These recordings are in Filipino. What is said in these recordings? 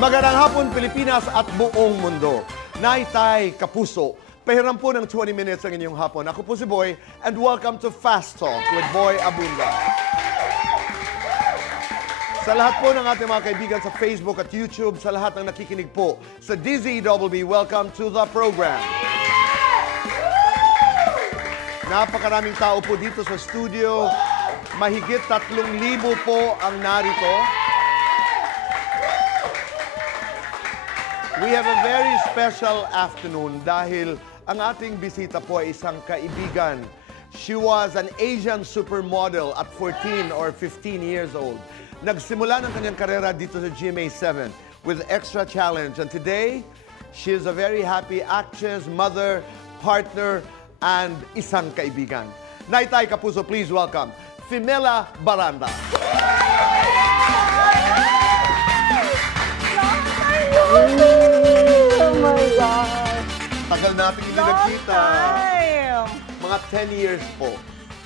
Magandang hapon, Pilipinas at buong mundo. Naitay, kapuso, pahiram po ng 20 minutes ang inyong hapon. Ako po si Boy, and welcome to Fast Talk with Boy Abunda. Sa lahat po ng ating mga kaibigan sa Facebook at YouTube, sa lahat ng nakikinig po sa DZWB, welcome to the program. Napakaraming tao po dito sa studio. Mahigit 3,000 po ang narito. We have a very special afternoon dahil ang ating bisita po ay isang kaibigan. She was an Asian supermodel at 14 or 15 years old. Nagsimula ng kanyang karera dito sa GMA7 with Extra Challenge. And today, she is a very happy actress, mother, partner, and isang kaibigan. Naitay Kapuso, please welcome Femela Baranda. Oh my God! Tagal natin hindi nagkita. Mga 10 years po.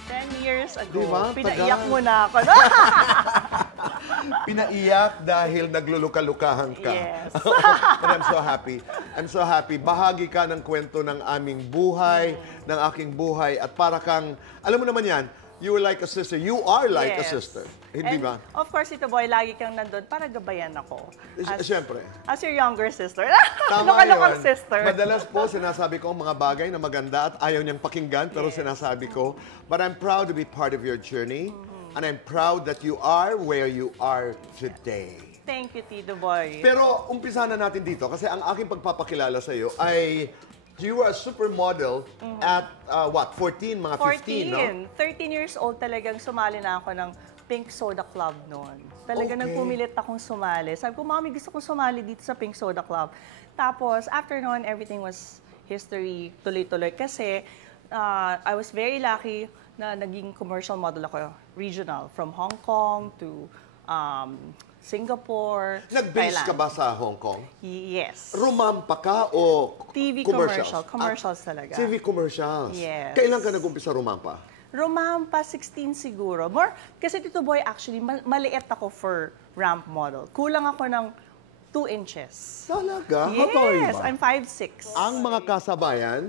10 years ago. Diba? Pinaiyak mo na ako. Pinaiyak dahil nagluluka-lukahan ka. Yes. But I'm so happy. I'm so happy. Bahagi ka ng kwento ng aming buhay, ng aking buhay. At para kang, alam mo naman yan, you were like a sister. You are like a sister. Hindi ba? Of course, ito Boy, lagi kang nandun para gabayan ako. Siyempre. As your younger sister. Tama Lokalokang yun. sister. Madalas po, sinasabi ko ang mga bagay na maganda at ayaw niyang pakinggan, pero sinasabi ko. But I'm proud to be part of your journey. And I'm proud that you are where you are today. Thank you, Tito Boy. Pero umpisa na natin dito kasi ang aking pagpapakilala sa iyo ay you were a supermodel at what, 14, mga 15, no? 13 years old talagang sumali na ako ng Pink Soda Club noon. Talagang nagpumilit akong sumali. Sabi ko, Mami, gusto kong sumali dito sa Pink Soda Club. Tapos, after noon, everything was history, tuloy-tuloy. Kasi I was very lucky na naging commercial model ako, regional, from Hong Kong to Singapore, Nag-base ka ba sa Hong Kong? Yes. Rumampa ka o TV commercials? commercials talaga. TV commercials? Yes. Kailan ka nag-umpisa rumampa? Rumampa, 16 siguro. More, kasi Tito Boy, actually, maliit ako for ramp model. Kulang ako ng 2 inches. Talaga? Yes, How tall are you ba? I'm 5'6". Ang mga kasabayan?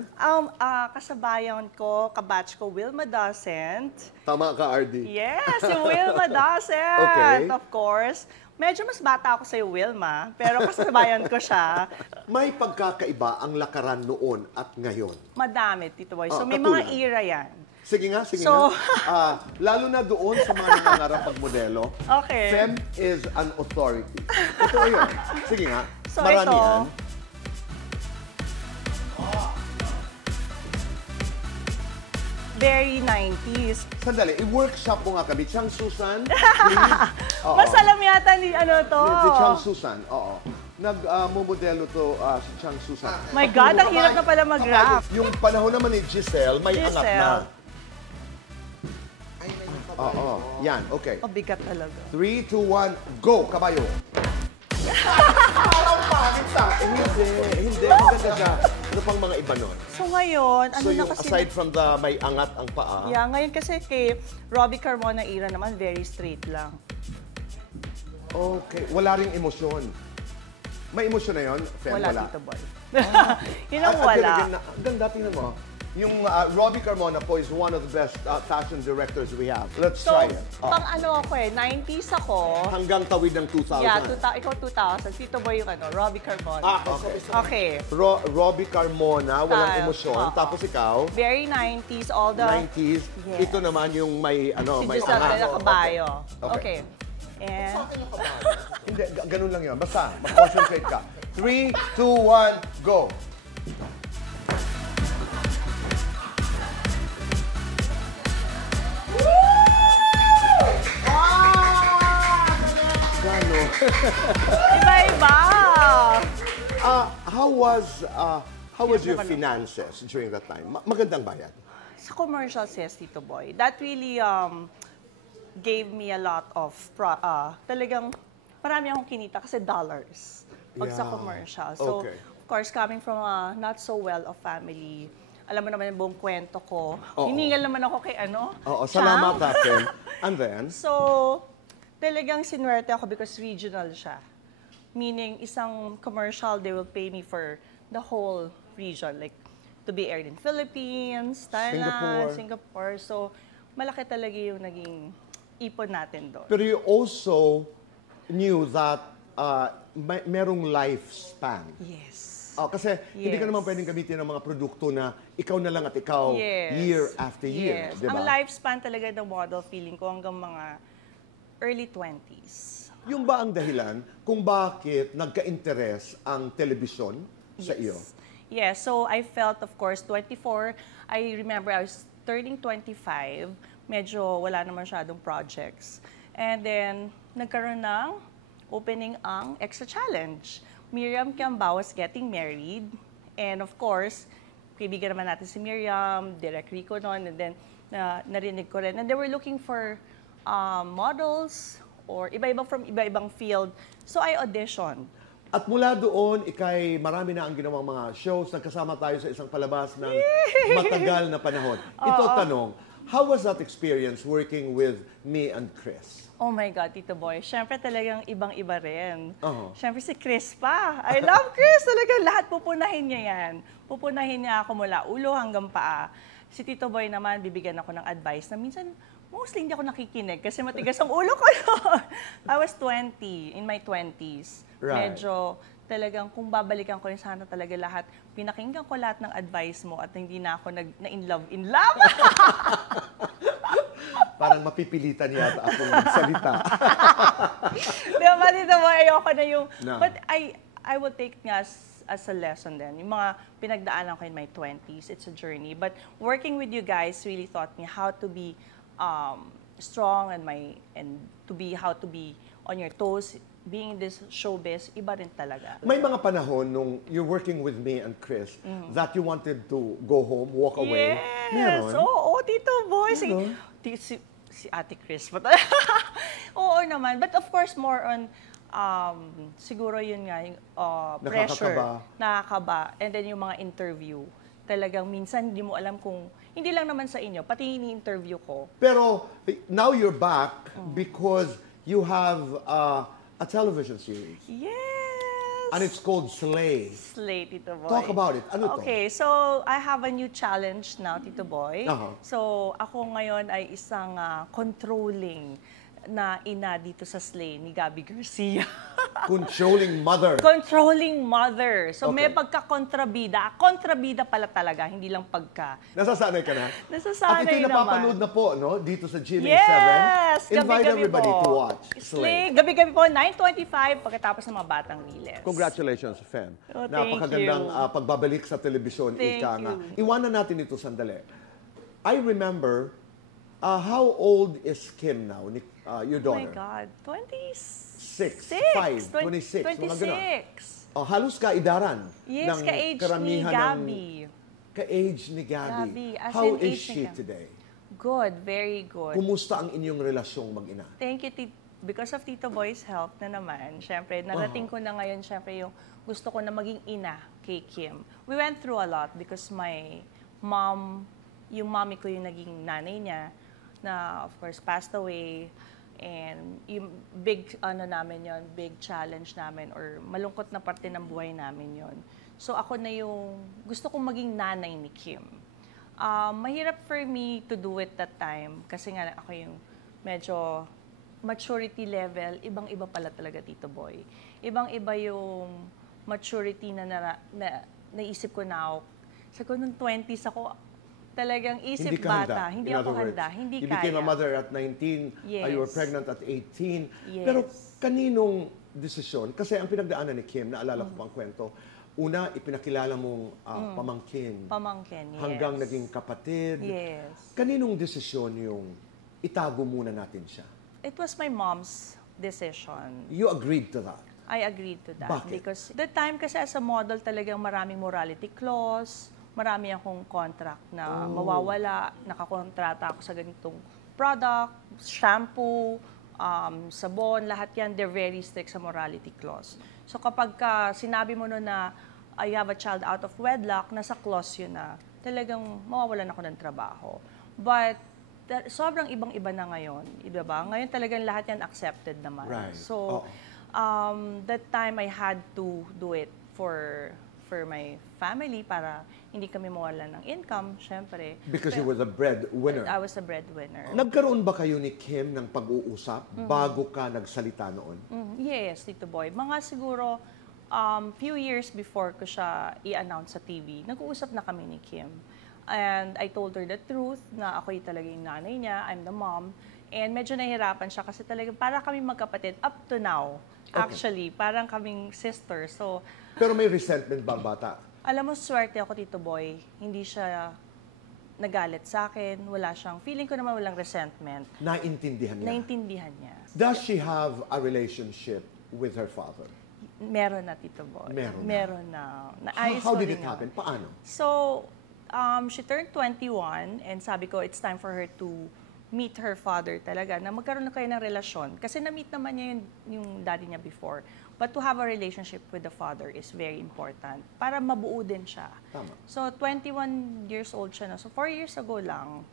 Kasabayan ko, kabatch ko, Wilma Docent. Tama ka, RD. Yes, si Wilma Docent, Okay. of course. Medyo mas bata ako sa'yo, Wilma, pero kasabayan ko siya. May pagkakaiba ang lakaran noon at ngayon? Madami, Tito Boy. So, may katulad? mga era yan. Sige nga, sige So, nga. Lalo na doon sa mga nangangarap pagmodelo, Okay. Fem is an authority. Ito yun. Sige nga, So, marami ito, yan. very 90s. Sandali, i-workshop mo nga kami. Chang Susan, please. Oo. Mas alam yata ni ano to. Si Chang Susan, oo. Nag-modelo to si Chang Susan. My God, ang hirap na pala mag-rap. Yung panahon naman ni Giselle, may angat na. Oo, yan, okay. Mabigat talaga. 3, 2, 1, go, kabayo. Parang pangit sa akin. Hindi, maganda siya. Ano pang mga iba nun? So ngayon, ano So na yung kasi... aside from the may angat ang paa, Yeah, ngayon kasi kay Robbie Carmona era naman, very straight lang. okay, wala ring emosyon. May emosyon na yun? Fem, Wala, Tito Boy. Yun ang wala. Ang ganda, tingnan mo. Yung Robbie Carmona po is one of the best fashion directors we have. Let's So, try it. pang ano ako 90s ako. Hanggang tawid ng 2000. Yeah, ikaw 2000. Tito Boy yung ano, Robbie Carmona. Okay. Okay. Robbie Carmona, walang Style. emosyon. Oo. Tapos ikaw, Very 90s, all the... 90s. Yes. Ito naman yung may, ano, Si may Giselle angat. na kabayo. Okay. Okay. And... Hindi, ganun lang yun. Basta, mag-concentrate ka. 3, 2, 1, go! Gano? Iba-iba! How was your finances during that time? Magandang bayad? Sa commercials, yes, Tito Boy. That really gave me a lot of... talagang marami akong kinita kasi dollars pag sa commercial. So, Okay. of course, coming from a not so well-off family, alam mo naman yung buong kwento ko. Oo. Hiningal naman ako kay ano? Oo, Chang. salamat natin. And then? So, talagang sinuwerte ako because regional siya. Meaning, isang commercial, they will pay me for the whole region. Like, to be aired in Philippines, Thailand, Singapore. So, malaki talaga yung naging ipon natin doon. Pero you also knew that merong lifespan. Yes. Kasi hindi ka naman pwedeng gamitin ng mga produkto na ikaw na lang at ikaw year after year. Yes. Diba? Ang lifespan talaga ng model, feeling ko hanggang mga early 20s. Yung ba ang dahilan kung bakit nagka-interes ang telebisyon sa iyo? Yes, so I felt, of course, 24. I remember I was turning 25. Medyo wala naman masyadong projects. And then, nagkaroon ng opening ang Extra Challenge. Miriam Kiambao was getting married. And of course, kaibigan naman natin si Miriam, Direk Rico noon, and then narinig ko rin. And they were looking for models or from iba-ibang field. So I auditioned. At mula doon, marami na ang ginawang mga shows. Nagkasama tayo sa isang palabas ng matagal na panahon. Ito tanong, how was that experience working with me and Chris? Oh my God, Tito Boy. Siyempre talagang ibang-iba rin. Siyempre si Chris pa. I love Chris. Talagang lahat pupunahin niya yan. Pupunahin niya ako mula ulo hanggang paa. Si Tito Boy naman, bibigyan ako ng advice na minsan, mostly hindi ako nakikinig kasi matigas ang ulo ko. I was 20, in my 20s. Right. Medyo talagang kung babalikan ko rin sana talaga lahat, pinakinggan ko lahat ng advice mo at hindi na ako in love. Parang mapipilitan yata akong magsalita. Di ba, Tito Boy, ayoko na yung... No. But I will take nga as a lesson then. Yung mga pinagdaanan ko in my 20s, it's a journey. But working with you guys really taught me how to be strong and how to be on your toes. Being in this showbiz, iba rin talaga. May mga panahon nung you're working with me and Chris that you wanted to go home, walk away. Yes! Meron? Oo, Tito Boy. Si Ate Chris pa talaga. Oo naman. But of course, more on, siguro yun nga, yung pressure. Nakakaba. And then yung mga interview. Talagang minsan hindi mo alam kung, hindi lang naman sa inyo, pati ini-interview ko. Pero now you're back because you have a television series. Yes! And it's called Slay. Slay, Tito Boy. Talk about it. Ano to? Okay, so I have a new challenge now, Tito Boy. So ako ngayon ay isang controlling na ina dito sa Slay ni Gabby Garcia. Controlling mother. Controlling mother. So may pagka-kontrabida. Kontrabida pala talaga, hindi lang pagka. Nasasanay ka na? Nasasanay At ito'y naman. napapanood na po, no? Dito sa GMA7. Yes! Invite Gabi-gabi everybody po. to watch Slay. Gabi-gabi po, 9:25 pagkatapos ng mga Batang Riles. Congratulations, Fem. Oh, thank Napakagandang you. pagbabalik sa telebisyon. Thank Ika nga. you. Iwanan natin ito sandali. I remember, how old is Kim now, your Oh my daughter? God, 26. 5, 26, mga ganun. Halos kaidaran Yes, ng ka-age ni karamihan Gabby. Ka-age ni Gabby. Gabby, as How in is age she ni Gabby. today? Good, very good. Kumusta ang inyong relasyong mag-ina? Thank you, because of Tito Boy's help na naman. Siyempre, narating ko na ngayon, siyempre, yung gusto ko na maging ina kay Kim. We went through a lot because my mom, yung mommy ko yung naging nanay niya, na of course passed away. And yung big big challenge namin or malungkot na parte ng buhay namin yon. So ako na yung gusto kong maging nanay ni Kim. Mahirap for me to do it that time kasi nga ako yung medyo maturity level, ibang-iba pala talaga, Tito Boy. Ibang-iba yung maturity na naisip ko na ako. Sa nung 20s ako, talagang isip bata. Hindi ako handa. Hindi you kaya. became a mother at 19, Yes. you were pregnant at 18. Yes. Pero kaninong desisyon? Kasi ang pinagdaanan ni Kim, naalala ko pang kwento, una, ipinakilala mong pamangkin. Pamangkin, yes. Hanggang naging kapatid. Yes. Kaninong desisyon yung itago muna natin siya? It was my mom's decision. You agreed to that? I agreed to that. Bakit? Because the time kasi as a model talagang maraming morality clause, marami akong contract na mawawala, nakakontrata ako sa ganitong product, shampoo, sabon, lahat yan, they're very strict sa morality clause. So kapag sinabi mo no na I have a child out of wedlock, nasa clause yun na talagang mawawalan ako ng trabaho. But sobrang ibang-iba na ngayon, di ba? Ngayon talagang lahat yan accepted naman. Right. So, That time I had to do it for my family para hindi kami mawalan ng income, syempre. Because you were the breadwinner. I was a breadwinner. Nagkaroon ba kayo ni Kim ng pag-uusap bago ka nagsalita noon? Yes, Tito Boy. Mga siguro few years before ko siya i-announce sa TV, nag-uusap na kami ni Kim. And I told her the truth na ako'y talaga yung nanay niya, I'm the mom. And medyo nahihirapan siya kasi talaga para kami magkapatid up to now. Actually, parang kaming sister. So, Pero may resentment ba ang bata? alam mo, swerte ako, Tito Boy. Hindi siya nagalit sa akin. Wala siyang, feeling ko naman walang resentment. Naintindihan niya? Naintindihan niya. Does she have a relationship with her father? Meron na, Tito Boy. Meron na. How did it happen? Paano? So, she turned 21 and sabi ko, it's time for her to meet her father talaga, na magkaroon na kayo ng relasyon. Kasi na-meet naman niya yung daddy niya before. But to have a relationship with the father is very important para mabuo din siya. Tama. So, 21 years old siya na. So, 4 years ago lang,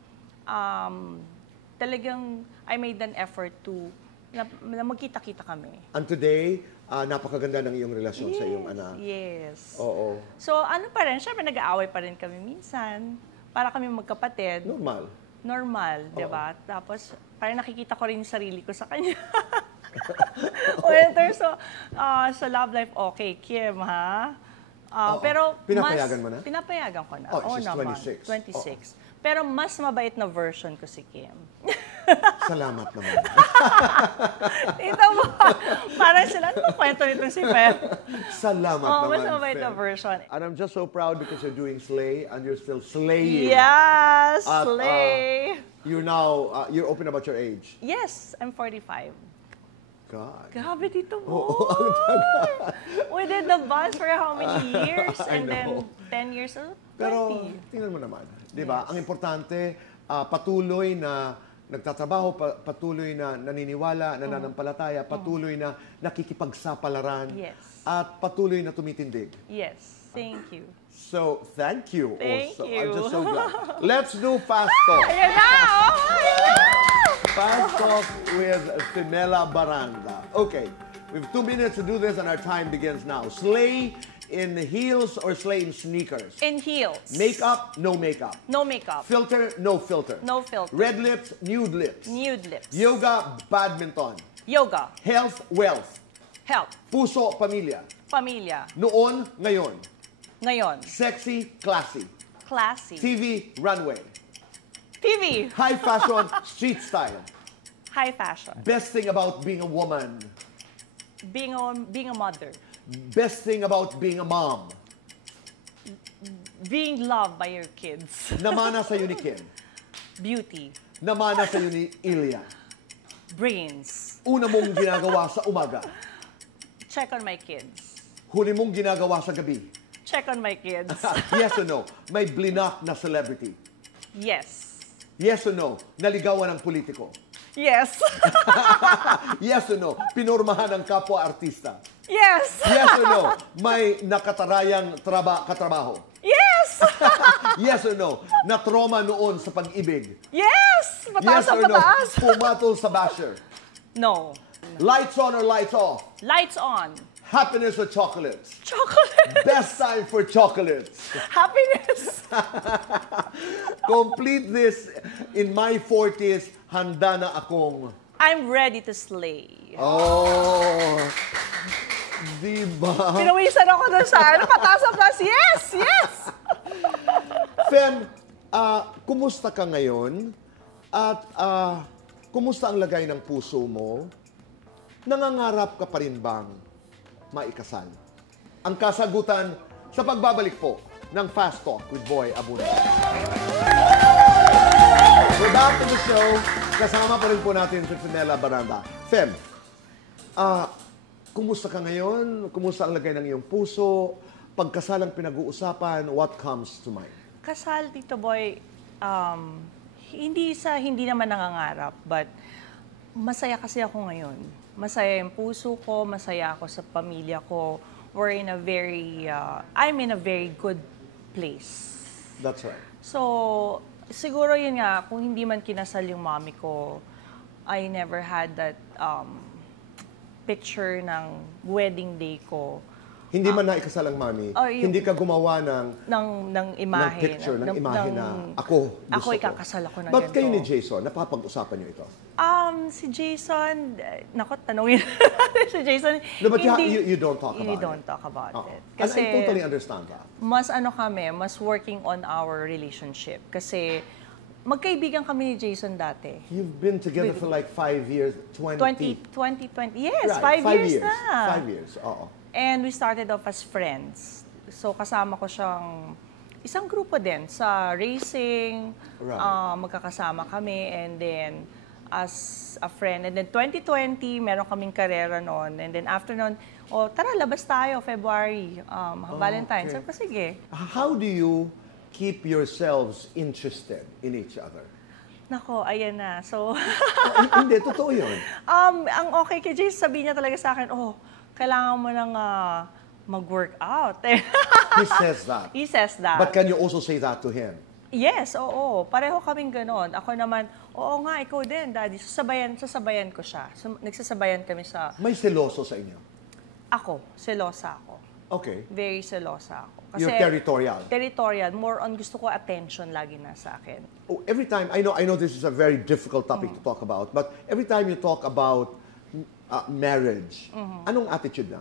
talagang I made an effort to na magkita-kita kami. And today, napakaganda ng iyong relasyon sa iyong anak. Yes. Oo. So, ano pa rin, syempre nag-aaway pa rin kami minsan. Para kami magkapatid. Normal, di ba? Tapos, parang nakikita ko rin yung sarili ko sa kanya. In terms of, sa love life, okay, Kim, ha? Pero pinapayagan mo na? Pinapayagan ko na. She's naman, 26. 26. Pero mas mabait na version ko si Kim. Salamat naman. Ito mo, parang sila, ano kwento nito si Pep? Salamat naman, mas mabait na version. And I'm just so proud because you're doing Slay and you're still slaying. Yes, At, slay! You're open about your age. Yes, I'm 45. God. Grabe dito mo. Oo, We did the bus for how many years? I And then know. 10 years old? 20. Pero tingnan mo naman, di ba? Ang importante, patuloy na nagtatrabaho, patuloy na naniniwala, nananampalataya, patuloy na nakikipagsapalaran, at patuloy na tumitindig. Yes. Thank you. So, thank you Thank also. you. I'm just so glad. Let's do Fast Talk. Ayan na! Oh, ayan na! Fast Talk with Femela Baranda. Okay, we have 2 minutes to do this and our time begins now. Slay in heels or slay in sneakers? In heels. Makeup, no makeup. No makeup. Filter, no filter. No filter. Red lips, nude lips. Nude lips. Yoga, badminton. Yoga. Health, wealth. Health. Puso, pamilya. Pamilya. Noon, ngayon. Ngayon. Sexy, classy. Classy. TV, runway. TV. High fashion, street style. High fashion. Best thing about being a woman. Being a mother. Best thing about being a mom. Being loved by your kids. Namana sa ni Kim. Beauty. Namana sa ni Ilya. Brains. Una mong ginagawa sa umaga. Check on my kids. Huli mong ginagawa sa gabi. Check on my kids. Yes or no? May blinak na celebrity. Yes. Yes or no? Naligawan ng politiko. Yes. Yes or no? Pinormahan ng kapwa-artista. Yes. Yes or no? May nakatarayang katrabaho. Yes. Yes or no? Na-trauma noon sa pag-ibig. Yes. Pataas Yes ang or no? pataas. Pumatol sa basher. No. Lights on or lights off? Lights on. Happiness or chocolates? Chocolate. Best time for chocolates. Happiness. Complete this in my 40s, handa na akong... I'm ready to slay. Oh, diba? Pinawisan ako dun sa pataas ang pataas. Yes. Yes. Fem, kumusta ka ngayon? At kumusta ang lagay ng puso mo? Nangangarap ka pa rin bang maikasal? Ang kasagutan sa pagbabalik po ng Fast Talk with Boy Abunda. We're back to the show. Kasama pa rin po natin si Femela Baranda. Fem, kumusta ka ngayon? Kumusta ang lagay ng iyong puso? Pagkasal ang pinag-uusapan, what comes to mind? Kasal, Tito Boy, hindi naman nangangarap, but masaya kasi ako ngayon. Masaya yung puso ko, masaya ako sa pamilya ko. I'm in a very good place. That's right. So, siguro yun nga, kung hindi man kinasal yung mommy ko, I never had that picture ng wedding day ko. Hindi man naikasal ang mami, hindi ka gumawa ng imahe. Picture, ng imahe na ako gusto ko. Ikakasal ako ng Ba't ganito. kayo ni Jason, napapag-usapan niyo ito? Si Jason, tanongin si Jason, No, but you don't talk about it. You don't talk about it. And I totally understand that. Mas working on our relationship. Kasi magkaibigan kami ni Jason dati. You've been together for like 5 years, 20. 2020. Yes, Right, 5 years na. 5 years, oo. And we started off as friends. So kasama ko siyang isang grupo din sa racing. Right. Magkakasama kami and then as a friend. And then 2020, meron kaming karera noon. And then after noon, tara, labas tayo, February, Valentine's. okay. Sabi ko, sige. How do you keep yourselves interested in each other? Nako, ayan na. So, Hindi, totoo yun. ang okay kay Jace, sabihin niya talaga sa akin, kailangan mo nang mag-workout. He says that. He says that. But can you also say that to him? Yes, oo. Pareho kaming ganon. Ako naman, oo nga, ikaw din, Daddy. Sasabayan ko siya. Nagsasabayan kami sa... May seloso sa inyo? Ako, selosa ako. Okay. Very selosa ako. You're territorial. Territorial. More on gusto ko attention lagi na sa akin. Every time, I know this is a very difficult topic to talk about, but every time you talk about marriage, anong attitude na?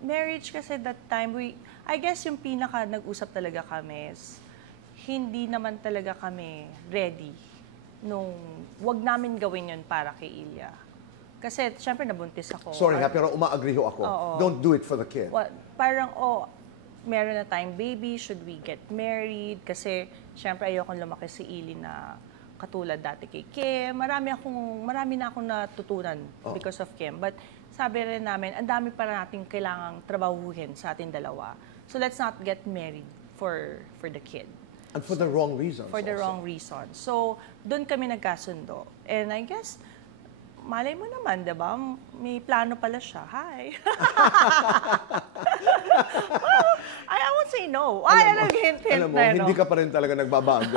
Marriage kasi that time, I guess yung pinaka nag-usap talaga kami is, hindi naman talaga kami ready nung wag namin gawin yun para kay Ilya. Kasi syempre nabuntis ako. Sorry pero uma-agree ho ako. Oo. Don't do it for the kid. Parang, meron na tayong baby, should we get married? Kasi syempre ayokong lumaki si Ili na katulad dati kay Kim. Marami na akong natutunan because of Kim. But sabi rin namin, ang dami pa nating kailangang trabahuhin sa ating dalawa. So let's not get married for the kid. And for the wrong reasons. For the wrong reasons. So, doon kami nagkasundo. And I guess, malay mo naman, di ba? May plano pala siya. Hi! I won't say no. Hint Alam mo, na, hindi ka pa rin talaga nagbabago.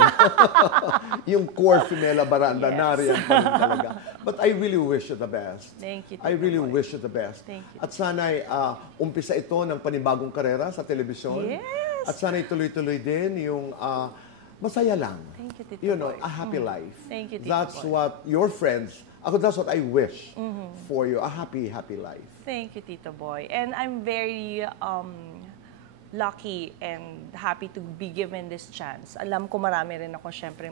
Yung core Femela Baranda, nariyan pa rin talaga. But I really wish you the best. Thank you. I really wish you the best. Thank you. At sana'y umpisa ito ng panibagong karera sa telebisyon. Yes! At sana'y tuloy-tuloy din yung masaya lang. Thank you, Tito You know, Boy. a happy life. Thank you, Tito That's Boy. what your friends, that's what I wish for you, a happy, happy life. Thank you, Tito Boy. And I'm very lucky and happy to be given this chance. Alam ko marami rin ako, syempre,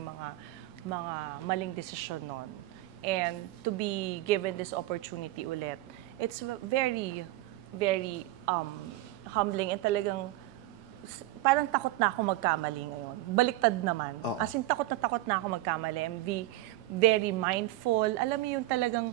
mga maling desisyon nun. And to be given this opportunity ulit, it's very, very humbling and talagang parang takot na ako magkamali ngayon. Baliktad naman. As in, takot na ako magkamali. I'm very mindful. Alam mo yung talagang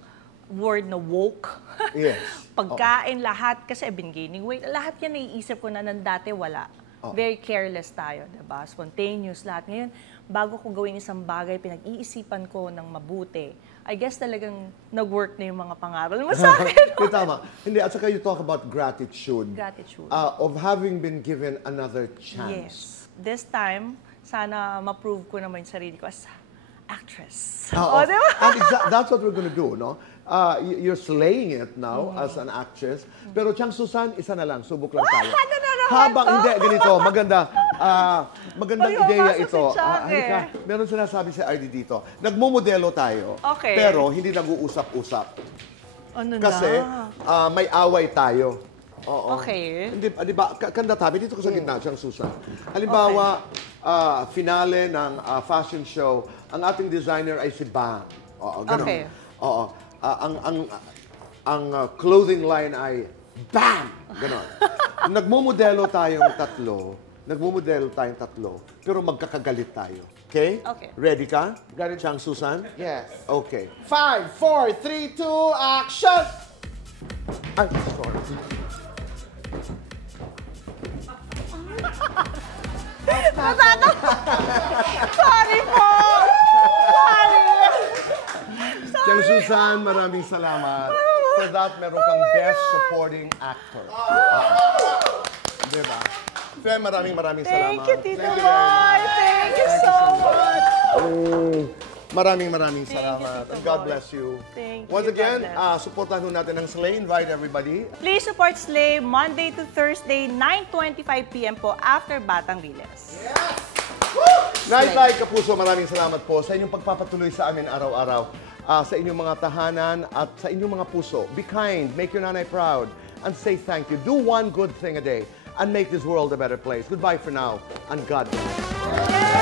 word na woke. Yes. Pagkain, lahat. Kasi I've been gaining weight. Lahat yan naiisip ko na dati wala. Very careless tayo, diba? Spontaneous, lahat. Ngayon, bago ko gawin isang bagay, pinag-iisipan ko ng mabuti. I guess talagang nag-work na yung mga pangaral mo sa akin. Tama. Hindi, at saka you talk about gratitude. Gratitude. Of having been given another chance. Yes. This time, sana ma-prove ko naman yung sarili ko as actress. Diba? And that's what we're gonna do, no? You're slaying it now as an actress. Pero Chang Susan, isa na lang, subok lang tayo. Hindi, ganito, magandang ideya ito. Halika, meron sinasabi si RD dito. Nagmumodelo tayo, pero hindi nag-uusap-usap. Kasi may away tayo. Okay. Hindi, di ba, kanda tabi, dito ko sa gitna, Chang Susan. Halimbawa, finale ng fashion show, ang ating designer ay si Bang. Ganun. Okay. Ang clothing line ay BAM! Ganon. Nagmumodelo tayong tatlo, pero magkakagalit tayo. Okay? Okay. Ready ka? Chang Susan? Yes. Okay. 5, 4, 3, 2, action! Ay, sorry. Sorry po! Sorry! Chang Susan, maraming salamat. For that, meron kang Best Supporting Actor. Diba? Fem, maraming salamat. Thank you, Tito Boy! Thank you so much! Maraming Thank you, salamat. Tito And God Boy. bless you. Thank Once you, again, God bless. supportahan ho natin ang Slay. Invite everybody. Please support Slay Monday to Thursday, 9:25 p.m. po after Batang Riles. Nightlight Kapuso, maraming salamat po sa inyong pagpapatuloy sa amin araw-araw. Sa inyong mga tahanan at sa inyong mga puso. Be kind, make your nanay proud, and say thank you. Do one good thing a day and make this world a better place. Goodbye for now, and God bless.